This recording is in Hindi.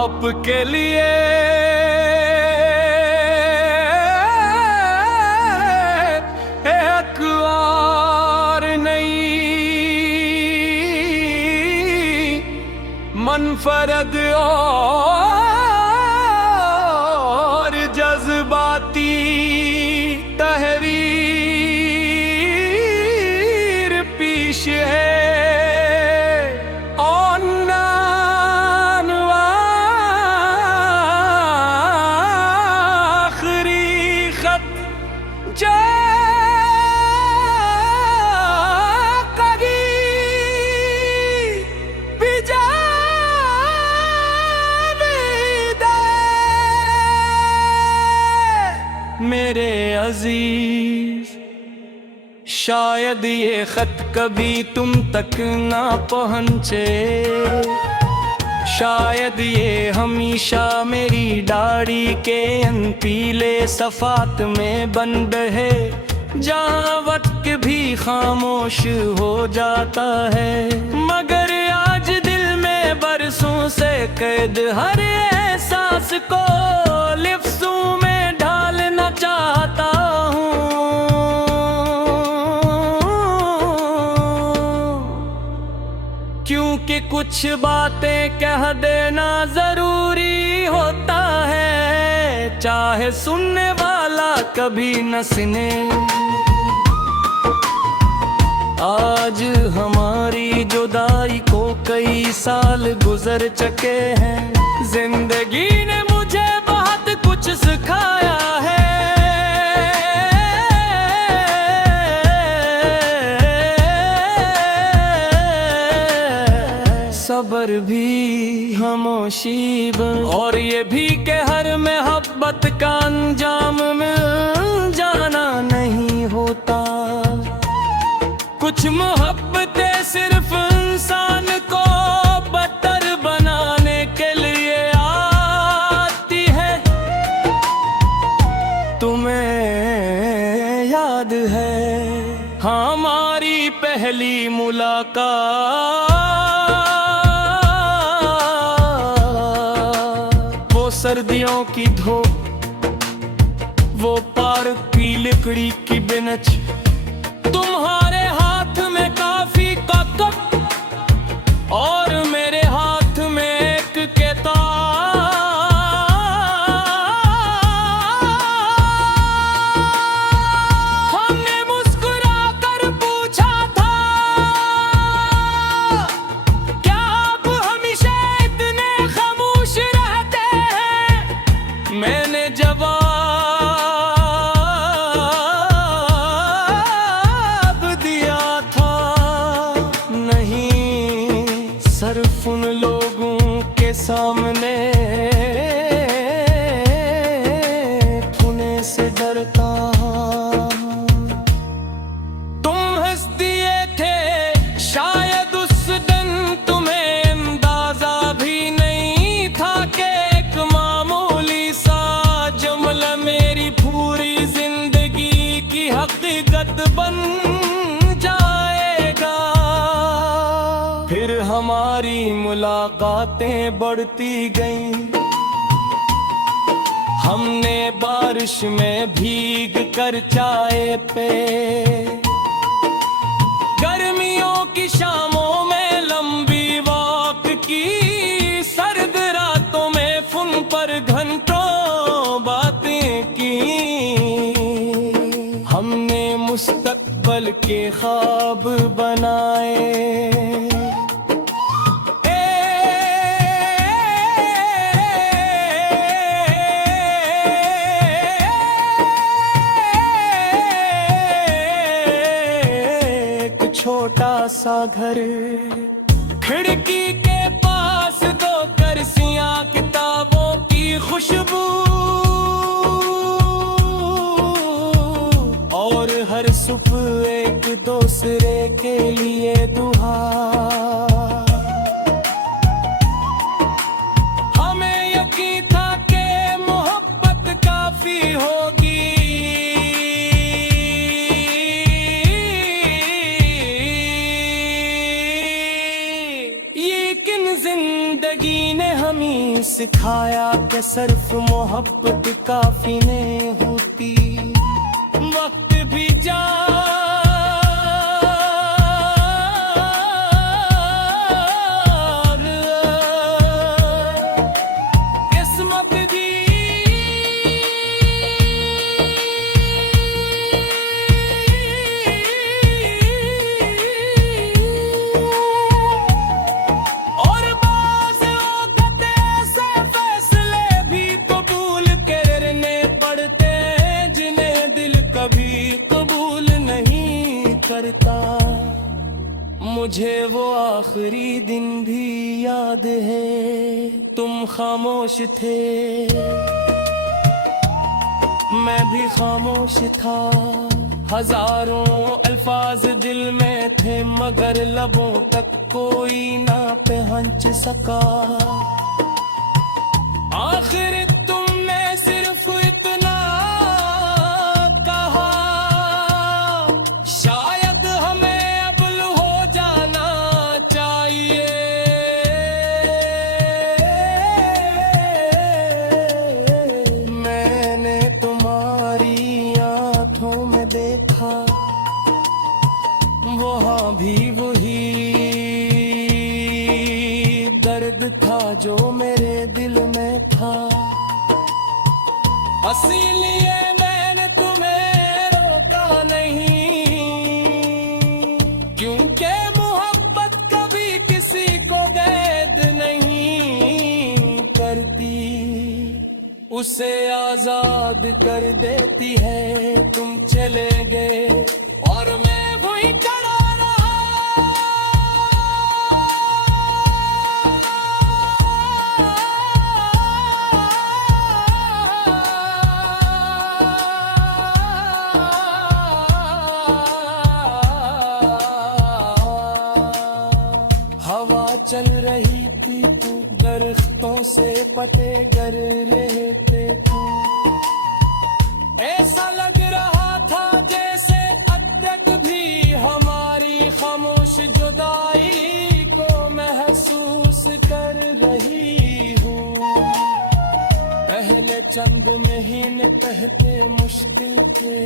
आपके लिए एक और नई मनफरद और जज्बाती तहरीर पेश है। मेरे अजीज, शायद ये खत कभी तुम तक ना पहुँचे, शायद ये हमेशा मेरी डायरी के अनपीले सफ़ात में बंद है, जहाँ वक्त भी खामोश हो जाता है। मगर आज दिल में बरसों से कैद हर एहसास को लिफ्ज़ों में ढालना चाहता हूँ, क्योंकि कुछ बातें कह देना जरूरी होता है, चाहे सुनने वाला कभी न सुने। आज हमारी जुदाई को कई साल गुजर चुके हैं, जिंदगी ने मुझे बहुत कुछ सिखाया है। सब्र भी खामोशी और ये भी कि हर मोहब्बत का अंजाम मिल जाना नहीं होता। कुछ मोहब्बतें सिर्फ इंसान को बदतर बनाने के लिए आती है। तुम्हें याद है हमारी पहली मुलाकात, वो सर्दियों की धूप, वो पार्क की लकड़ी की बेंच, तुम्हारे हाथ में कॉफी का कप और मेरे हाथ में एक किताब। हमने मुस्कुराकर पूछा था, क्या आप हमेशा इतने खामोश रहते हैं? मैंने जवाब सिर्फ उन लोगों के सामने पुणे से डरता। तुम हंस दिए थे शायद उस दिन, तुम्हें अंदाजा भी नहीं था कि एक मामूली सा जुमला मेरी पूरी जिंदगी की हकीकत बन जाएगा। फिर हमारी मुलाकातें बढ़ती गईं, हमने बारिश में भीग कर चाय पे, गर्मियों की शामों में लंबी वॉक की, सर्द रातों में फोन पर घंटों बातें की। हमने मुस्तकबिल के ख्वाब बनाए, छोटा सा घर, खिड़की के पास दो कुर्सियां, किताबों की खुशबू और हर सुबह एक दूसरे के लिए दुआ। हमें यकीन था कि मोहब्बत काफी होगी, जिंदगी ने हमें सिखाया कि सिर्फ मोहब्बत काफी नहीं होती, वक्त भी जा किस्मत दी और बाज़ औक़ात ऐसे फैसले भी कबूल करने पड़ते हैं जिन्हें दिल कभी कबूल नहीं करता। मुझे वो आखिरी दिन भी याद है, तुम खामोश थे, मैं भी खामोश था। हजारों अल्फाज दिल में थे मगर लबों तक कोई ना पहुंच सका। आखिर तुमने सिर्फ इतना कहा, शायद हमें अब हो जाना चाहिए। मैंने तुम्हारी आंखों में देखा, वहाँ भी वही दर्द था जो मेरे दिल में था। इसीलिए मैंने तुम्हें रोका नहीं, क्योंकि मोहब्बत कभी किसी को कैद नहीं करती, उसे आजाद कर देती है। तुम चले गए और मैं वहीं खड़ा हवा चल रही थी, तू दरख्तों से पते गर रहे थे तू। ऐसा लग रहा था जैसे अब तक भी हमारी खामोश जुदाई को महसूस कर रही हूँ। पहले चंद महीने पहले मुश्किल के